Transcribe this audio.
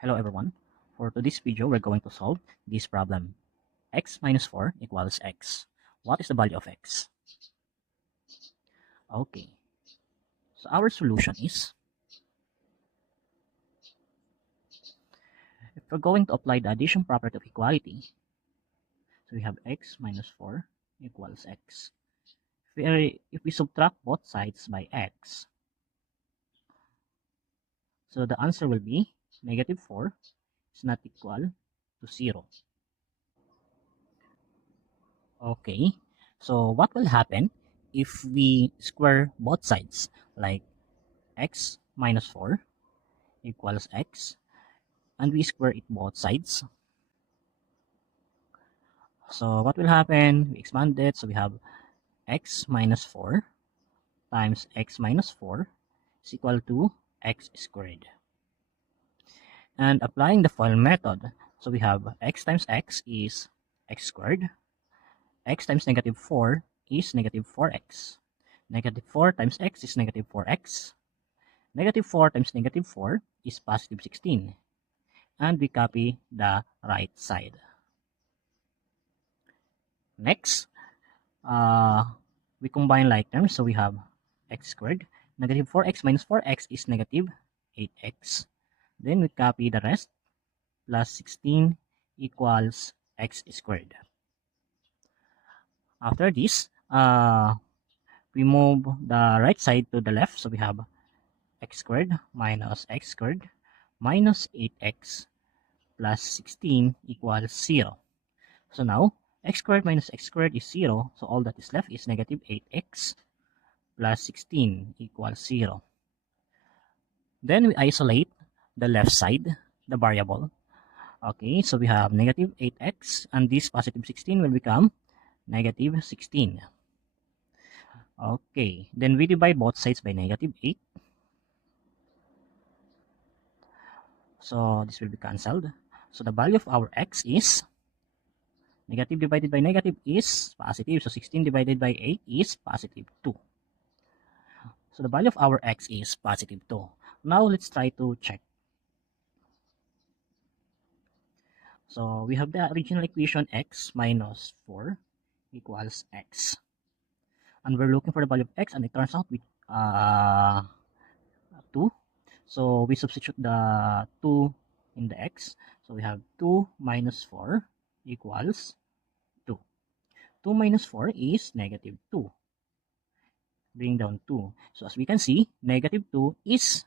Hello everyone. For today's video, we're going to solve this problem. X minus 4 equals x. What is the value of x? Okay, so our solution is, if we're going to apply the addition property of equality, so we have x minus 4 equals x. If we subtract both sides by x, so the answer will be negative 4 is not equal to 0. Okay, so what will happen if we square both sides, like x minus 4 equals x, and we square it both sides? So what will happen? We expand it, so we have x minus 4 times x minus 4 is equal to x squared. And applying the FOIL method, so we have x times x is x squared, x times negative 4 is negative 4x, negative 4 times x is negative 4x, negative 4 times negative 4 is positive 16, and we copy the right side. Next, we combine like terms, so we have x squared, negative 4x minus 4x is negative 8x. Then we copy the rest, plus 16 equals x squared. After this, we move the right side to the left, so we have x squared minus 8x plus 16 equals 0. So now, x squared minus x squared is 0, so all that is left is negative 8x plus 16 equals 0. Then we isolate the left side, the variable. Okay, so we have negative 8x, and this positive 16 will become negative 16. Okay, then we divide both sides by negative 8. So this will be cancelled. So the value of our x is, negative divided by negative is positive. So 16 divided by 8 is positive 2. So the value of our x is positive 2. Now let's try to check. So we have the original equation x minus 4 equals x. And we're looking for the value of x, and it turns out with 2. So we substitute the 2 in the x. So we have 2 minus 4 equals 2. 2 minus 4 is negative 2. Bring down 2. So as we can see, negative 2 is